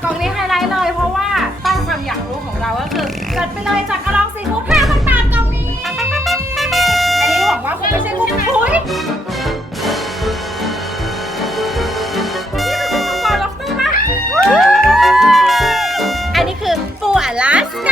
กล่องนี้ไฮไลท์เลยเพราะว่าตั้งความอยากรู้ของเราก็คือจัดไปเลยจากกระลองซีฟู้ดห้าพันบาทกล่องนี้ อันนี้บอกว่าคุณไม่ใช่มุกคุยนี่คือคุณมังกรล็อบสเตอร์ปะอันนี้คือฟูอลาสกา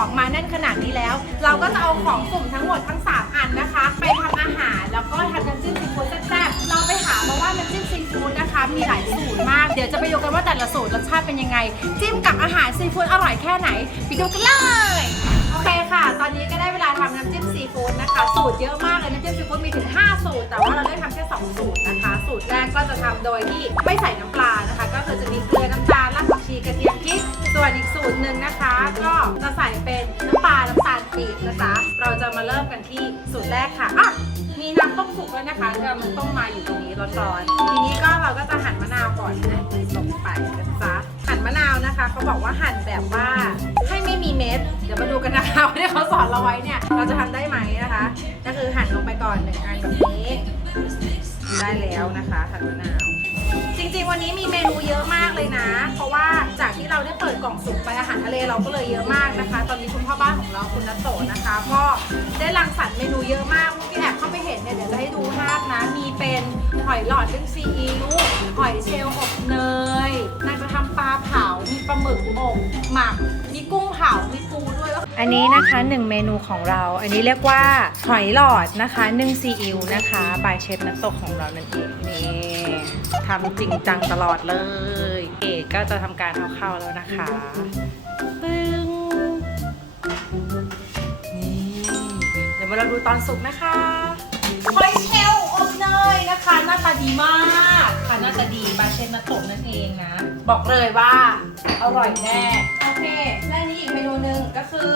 ของมาแน่นขนาดนี้แล้ว เราก็จะเอาของสุ่มทั้งหมดทั้ง 3 อันนะคะ ไปทำอาหารแล้วก็ทำน้ำจิ้มซีฟู้ดแซ่บๆเราไปหามาว่าน้ำจิ้มซีฟู้ดนะคะ มีหลายสูตรมาก เดี๋ยวจะไปดูกันว่าแต่ละสูตรรสชาติเป็นยังไง จิ้มกับอาหารซีฟู้ดอร่อยแค่ไหนไปดูกันเลยโอเคค่ะ ตอนนี้ก็ได้เวลาทำน้ำจิ้มซีฟู้ดนะคะ สูตรเยอะมากเลยน้ำจิ้มซีฟู้ดมีถึง 5 สูตร แต่ว่าเราได้ทำแค่ 2 สูตรนะคะ สูตรแรกก็จะทำโดยที่ไม่ใส่น้ำปลานะคะ ก็คือจะมีเกลือน้ำตาลรากผักชีกระเทียมพริก ส่วนอีกสูตรหนึ่งนะคะ ก็จะใส่เป็นน้ำปลา น้ำตาลปี๊บนะจ๊ะเราจะมาเริ่มกันที่สูตรแรกค่ะอะมีน้ำต้มสุกแล้วนะคะเรามันต้มมาอยู่ตรงนี้ร้อนๆ ทีนี้ก็เราก็จะหั่นมะนาวก่อนนะลงไปนะจ๊ะหั่นมะนาวนะคะเขาบอกว่าหั่นแบบว่าให้ไม่มีเม็ด เดี๋ยวมาดูกันนะคะว่าที่เขาสอนเราไว้เนี่ย เราจะทำได้ไหมนะคะ ก็คือหั่นลงไปก่อนหนึ่งอันแบบนี้ ได้แล้วนะคะหั่นมะนาว จริงๆ วันนี้มีเมนูเยอะมากเลยนะ เพราะว่าจากที่เราได้เปิดกล่องสุ่มไปอาหารทะเลเราก็เลยเยอะมากนะคะ ตอนนี้คุณพ่อบ้านของเราคุณนัทโตะนะคะ ก็ได้รังสรรค์เมนูเยอะมากเมื่อกี้แอบเข้าไปเห็นเนี่ยเดี๋ยวจะให้ดูภาพนะ มีเป็นหอยหลอดนึ่งซีอิ๊วหอยเชลล์อบเนยนางจะทำปลาเผา มีปลาหมึกอบหมัก มีกุ้งเผา มีปูด้วยอันนี้นะคะหนึ่งเมนูของเรา อันนี้เรียกว่าหอยหลอดนะคะนึ่งซีอิ๊วนะคะบายเชฟนัทโตะของเรานั่นเองนี่ ทำจริงจังตลอดเลยเอกก็จะทำการเอาเข้าแล้วนะคะปึ้งนี่เดี๋ยวมาเราดูตอนสุกนะคะหอยเชลล์อบเนยนะคะหน้าตาดีมากค่ะหน้าตาดีบาเชนนาโตะนั่นเองนะ บอกเลยว่าอร่อยแน่โอเคและอันนี้อีกเมนูหนึ่งก็คือ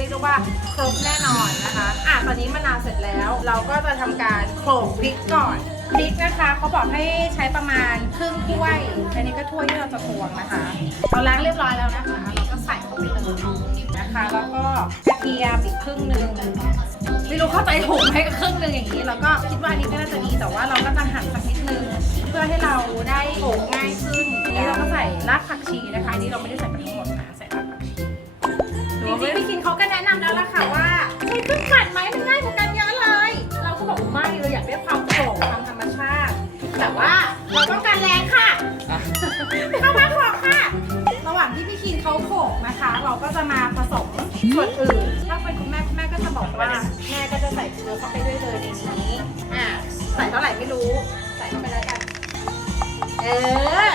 เรียกได้ว่าครบแน่นอนนะคะอะตอนนี้มะนาวเสร็จแล้ว เราก็จะทำการโขลกพริกก่อนพริกนะคะเขาบอกให้ใช้ประมาณครึ่งถ้วยอันนี้ก็ถ้วยที่เราจะตวงนะคะเราล้างเรียบร้อยแล้วนะคะเราก็ใส่เข้าไปเลยนะคะ แล้วก็กระเทียมอีกครึ่งหนึ่งไม่รู้เข้าใจถูกไหมกับครึ่งหนึ่งอย่างนี้เราก็คิดว่าอันนี้ก็น่าจะดีแต่ว่าเราก็จะหั่นสักนิดนึงเพื่อให้เราได้โขลกง่ายขึ้นอันนี้เราก็ใส่รากผักชีนะคะอันนี้เราไม่ได้ใส่ เขาก็แนะนำแล้วล่ะค่ะว่าใช้เครื่องขัดไหมมันง่ายกว่ากันเยอะเลย เราก็บอกว่าไม่เราอยากได้ความโขลกความธรรมชาติ แต่ว่าเราต้องการแรงค่ะเข้ามาโขลกค่ะ ระหว่างที่พี่คินเขาโขลกนะคะ เราก็จะมาผสมส่วนอื่น ถ้าเป็นคุณแม่คุณแม่ก็จะบอกว่าแม่ก็จะใส่เกลือเข้าไปด้วยเลยในนี้อ่าใส่เท่าไหร่ไม่รู้ ใส่เข้าไปแล้วกัน เออ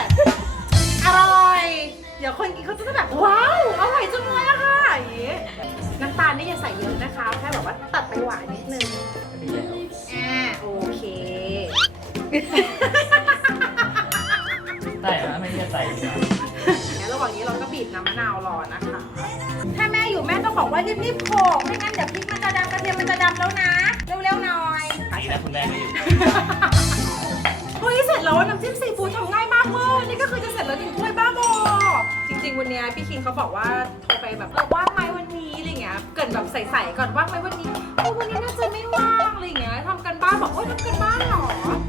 อร่อย เดี๋ยวคนกินเขาจะแบบว้าว อร่อยจังเล รีบๆโขลกไม่งั้นเดี๋ยวพริกมันจะดำกระเทียมมันจะดำแล้วนะ เร็วๆหน่อยนี่นะคุณแม่ก็อยู่เฮ้ยเสร็จแล้วน้ำจิ้มซีฟู้ดทำง่ายมากเลยนี่ก็คือจะเสร็จแล้วหนึ่งถ้วยบ้าบอจริง ๆ วันเนี้ยพี่คิงเขาบอกว่าโทรไปแบบเออว่างไหมวันนี้อะไรเงี้ยเกิดแบบใส่ๆก่อนว่างไหมวันนี้เออวันนี้น่าจะไม่ว่างอะไรเงี้ยทำกันบ้านบอกโอ๊ยทำกันบ้านเหรอ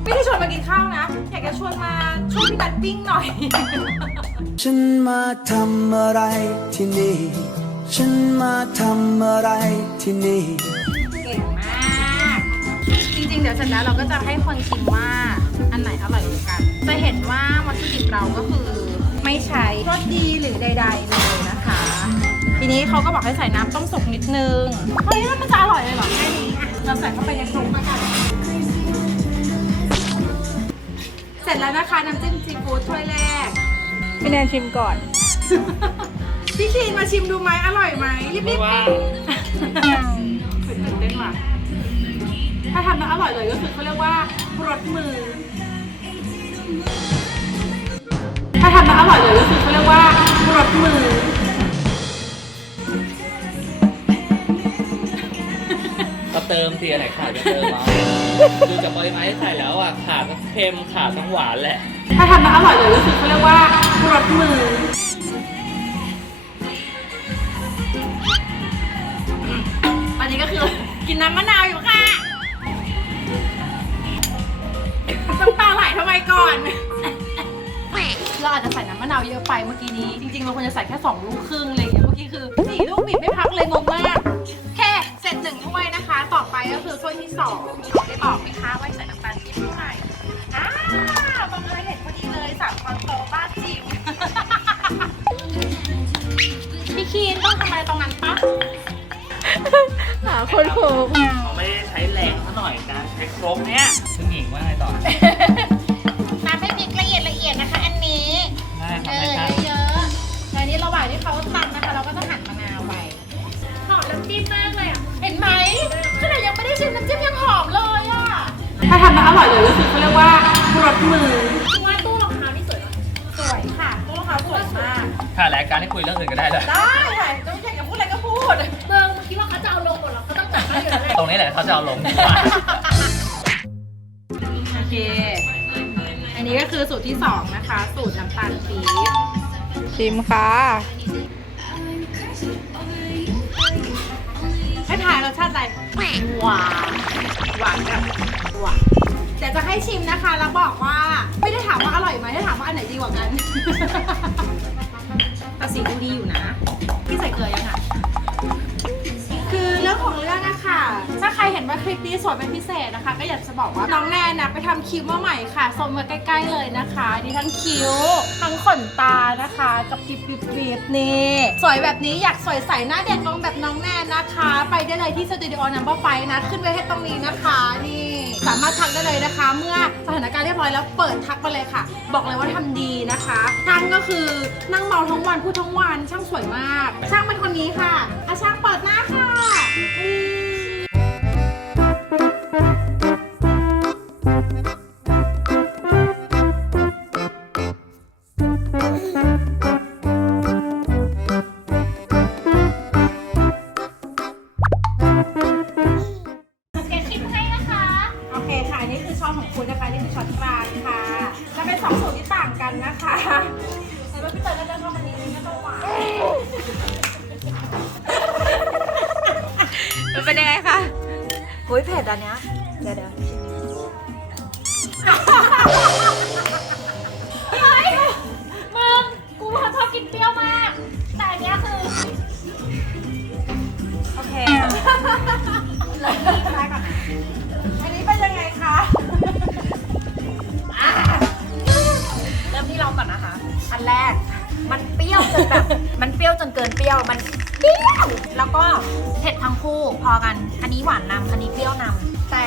ไม่ได้ชวนมากินข้าวนะอยากจะชวนมาช่วยพี่นัดปิ้งหน่อย ฉันมาทำอะไรที่นี่ ฉันมาทำอะไรที่นี่ เก่งมาก จริงๆ เดี๋ยวเสร็จแล้วเราก็จะให้คนชิมว่าอันไหนอร่อยกว่ากัน จะเห็นว่าวัตถุดิบเราก็คือไม่ใช้รสดีหรือใดๆเลยนะคะ ทีนี้เขาก็บอกให้ใส่น้ำต้มสุกนิดนึง เฮ้ยแล้วมันจะอร่อยเลยเหรอแค่นี้อะเราใส่เข้าไปในคลุกแล้วกัน เสร็จแล้วนะคะน้ำจิ้มซีฟู้ดถ้วยแรกพี่แนนชิมก่อน พี่คีนมาชิมดูไหมอร่อยไหมรีบๆไม่ว่าตื่นเต้นว่ะถ้าทำแล้วอร่อยเลยก็คือเขาเรียกว่ารสมือ ถ้าทำแล้วอร่อยเลยก็คือเขาเรียกว่ารสมือ ก็เติมทีอะไรขาดก็เติมมาดูจากปริมาณที่ใส่แล้วอะขาดทั้งเค็มขาดทั้งหวานแหละ ถ้าทำแล้วอร่อยเลยก็คือเขาเรียกว่ารสมืออั กินน้ำมะนาวอยู่ค่ะน้ำตาไหลทำไมก่อน เราอาจจะใส่น้ำมะนาวเยอะไปเมื่อกี้นี้ จริงๆ เราควรจะใส่แค่สองลูกครึ่งอะไรอย่างเงี้ย เมื่อกี้คือสี่ลูกบีบไม่พักเลยงงมากแค่เสร็จหนึ่งถ้วยนะคะ ต่อไปก็คือถ้วยที่สองได้บอกไหมคะว่าใส่น้ำตาลปี๊บเท่าไหร่อ่าวบังเอิญเห็นพอดีเลยสามคอนโตบ้าจิ๋วพี่คีนต้องทำอะไรตรงนั้นปะาคนโขกเขาไม่ได้ใช้แรงซะหน่อยนะใช้ครกเนี้ยซึ่งหญิงว่าไงต่อน้ำไม่พริกละเอียดละเอียดนะคะ อันนี้ได้เอทำได้อครับเยอะๆแล้วนี้ระหว่างที่เขาตำนะคะ เราก็ต้องหั่นมะนาวไปหอมน้ำจิ้มมากเลยอะ เห็นไหมขนาดยังไม่ได้ชิมน้ำจิ้มยังหอมเลยอะ ถ้าทำแล้วอร่อยเลยก็คือเขาเรียกว่ารสมือว่าตู้รองเท้านี่สวยสวยค่ะตู้รองเท้าสวยมากถ้ารายการที่คุยเรื่องอื่นก็ได้เลย ได้ค่ะต้องอยากจะพูดอะไรก็พูดเบิร์มึง คิดว่าเขาจะเอาลงหมดหรอเขาต้องจับได้อยู่แล้วแหละตรงนี้แหละเขาจะเอาลง โอเค อันนี้ก็คือสูตรที่สองนะคะ สูตรน้ำตาลปี๊บชิมค่ะให้ถ่ายรสชาติอะไรหวานหวานแบบหวานเดี๋ยวจะให้ชิมนะคะ แล้วบอกว่า ไม่ได้ถามว่าอร่อยไหมได้ถามว่าอันไหนดีกว่ากัน แต่สีมันดีอยู่นะ ว่าคลิปนี้สวยเป็นพิเศษนะคะ ก็อยากจะบอกว่าน้องแนนนะไปทำคิ้วมาใหม่ค่ะส่งมาใกล้ ๆ เลยนะคะนี่ทั้งคิ้ว ทั้งขนตานะคะ กับปิบปิบปิบนี่สวยแบบนี้อยากสวยใสหน้าเด็กลงแบบน้องแนนนะคะ ไปได้เลยที่สตูดิโอนัมเบอร์ไฟนะ ขึ้นไว้ให้ตรงนี้นะคะนี่สามารถทักได้เลยนะคะ เมื่อสถานการณ์เรียบร้อยแล้วเปิดทักไปเลยค่ะ บอกเลยว่าทำดีนะคะช่างก็คือนั่งเมาทั้งวันพูดทั้งวันช่างสวยมาก ช่างเป็นคนนี้ค่ะอาช่างเปิดหน้าค่ะ อ้ยเผ็ดอันเนี้ยเดี๋ยวเดี๋ยวเฮ้ยมึงกูเป็นคนชอบกินเปรี้ยวมาก แต่อันเนี้ยคือโอเคเลยได้ก่อนนะอันนี้เป็นยังไงคะ อะเริ่มที่เราก่อนนะคะ อันแรก มันเปรี้ยวจนแบบ มันเปรี้ยวจนเกินเปรี้ยว มันเปรี้ยวแล้วก็เผ็ดทั้งคู่พอกัน อันนี้หวานนำอันนี้เปรี้ยวนำแต่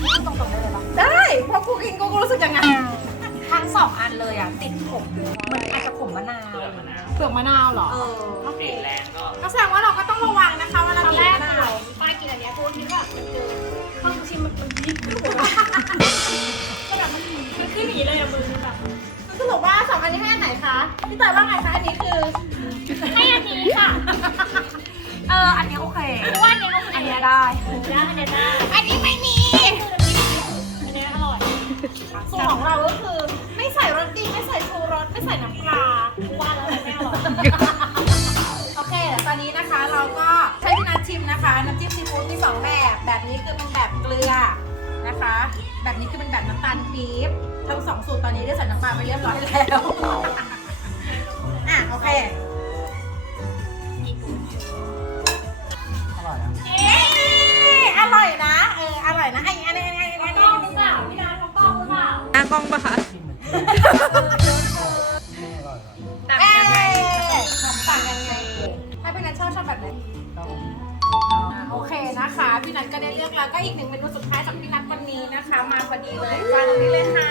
พูดตรงๆได้เลยปะได้เพราะกูกินกูก็รู้สึกอย่างนั้นทั้งสองอันเลยอะติดขมมันอาจจะขมมะนาวเปลือกมะนาวเปลือกมะนาวเหรอเออกลิ่นแรงก็ก็แสดงว่าเราก็ต้องระวังนะคะเวลาตอนบีแรบกมะนาวป้ากินอันเนี้ยกูคิดว่ามันคือข้าวชิมมันมันยิ่งขึ้นมันขึ้นอย่างนี้เลยอะมึงแบบสรุปว่าสองอันนี้ให้อันไหนคะพี่เตยว่าไงคะอันนี้คือให้อั นนี้ค่ะ เออ อันนี้โอเคว่าอันนี้โอเคอันนี้ได้ ได้อันนี้ได้ อันนี้ไม่มี อันนี้อร่อยสูตรของเราก็คือ ไม่ใส่รสดีไม่ใส่ชูรสไม่ใส่น้ำปลาว่าแล้วมันไม่อร่อยโอเคเดี๋ยวตอนนี้นะคะเราก็ใช้พี่นัทชิมนะคะน้ำจิ้มซีฟู้ดมีสองแบบ แบบนี้คือเป็นแบบเกลือนะคะ แบบนี้คือเป็นแบบน้ำตาลปี๊บทั้งสองสูตรตอนนี้ได้ใส่น้ำตาลไปเรียบร้อยแล้วอะโอเคาหน้ากล้องปะคะเอ๊ะต่างกันไงถ้าพี่นัทชอบชอบแบบไหนอะโอเคนะคะ พี่นัทก็ได้เลือกแล้วก็อีกหนึ่งเมนูสุดท้ายจากพี่นัทวันนี้นะคะ มาพอดีเลยจานตรงนี้เลยค่ะ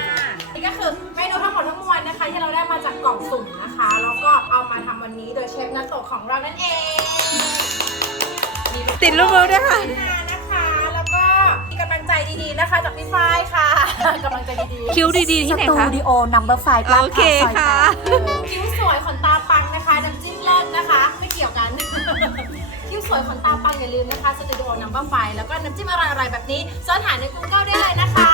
นี่ก็คือเมนูทั้งหมดทั้งมวลนะคะ ที่เราได้มาจากกล่องสุ่มนะคะแล้วก็เอามาทำวันนี้โดยเชฟนัทโตะของเรานั่นเองมีติดรูปมือด้วยค่ะนะคะแล้ ดีๆนะคะจากพี่ฝ้ายค่ะกำลังใจดีๆคิ้วดีๆที่ไหนสตูคะ ดิโอนัมเบอร์ไฟลาดโอพเคร้าวซอยแปค่ะดเออคิ้วสวยขนตาปังนะคะน้ำจิ้มเลิศนะคะ ไม่เกี่ยวกัน คิ้วสวยขนตาปังอย่าลืมนะคะสตูดิโอนัมเบอร์ไฟแล้วก็น้ำจิ้มอะไรๆแบบนี้เสิร์ชหาใน Google ได้เลยนะคะ